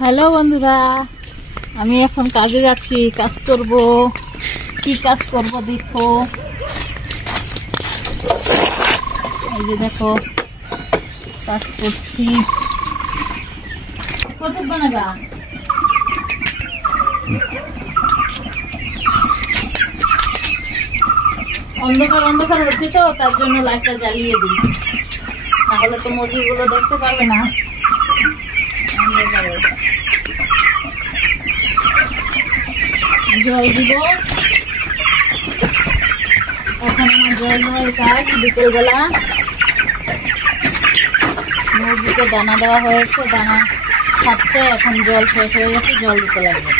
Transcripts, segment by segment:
Hello বন্ধুরা, আমি এখন কাজে যাচ্ছি, কাজ করব। কি কাজ করব দেখো, এই যে দেখো কাজ করছি। কত বানাবা? অন্ধকার অন্ধকার হচ্ছে তো, তার জন্য লাইটটা জ্বালিয়ে দিই, নাহলে তো মুরগিগুলো দেখতে পারবে না। জল দিব এখন, আমার জল দেওয়ার কাজ। বিকেলবেলা মুরগিকে দানা দেওয়া হয়েছে, দানা খাচ্ছে, এখন জল শেষ হয়ে গেছে, জল দিতে লাগবে।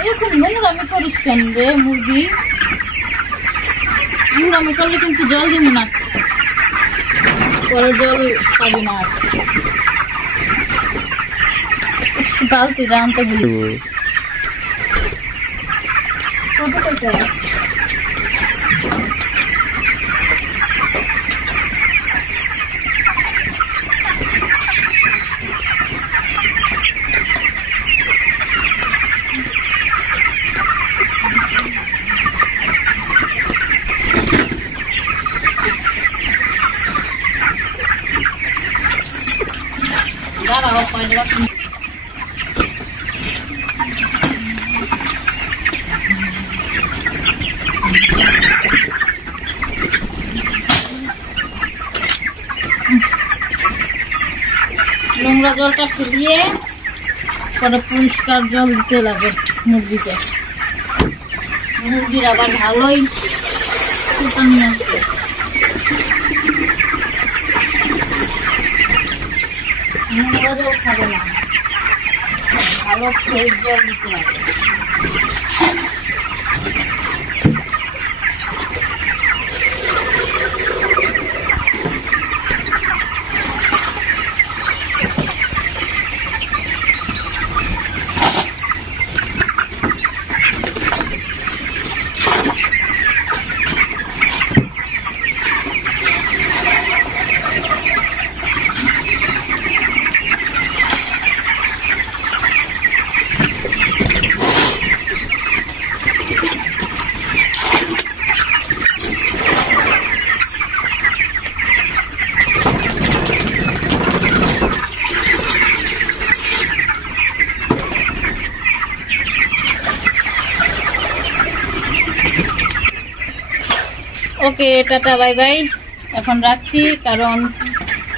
এরকম নোংরামি করিস কেন রে মুরগি? নোংরামি করলে কিন্তু জল দিব না, পরে জল পাবি না। বালতি রামটা ভুলি কত পয়সা? দাঁড়াও, পয়সা নোংরা জলটা ফেলিয়ে পরে পরিষ্কার জল দিতে লাগে মুরগিকে। মুরগির আবার ভালোই পানি আসবে। নোংরা জল খাবে না, ভালো ফ্রেশ জল দিতে লাগে। ওকে, টাটা, বাই বাই। এখন রাখছি, কারণ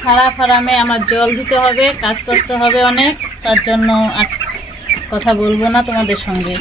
সারা ফার্মে আমার জল দিতে হবে, কাজ করতে হবে অনেক, তার জন্য আর কথা বলবো না তোমাদের সঙ্গে।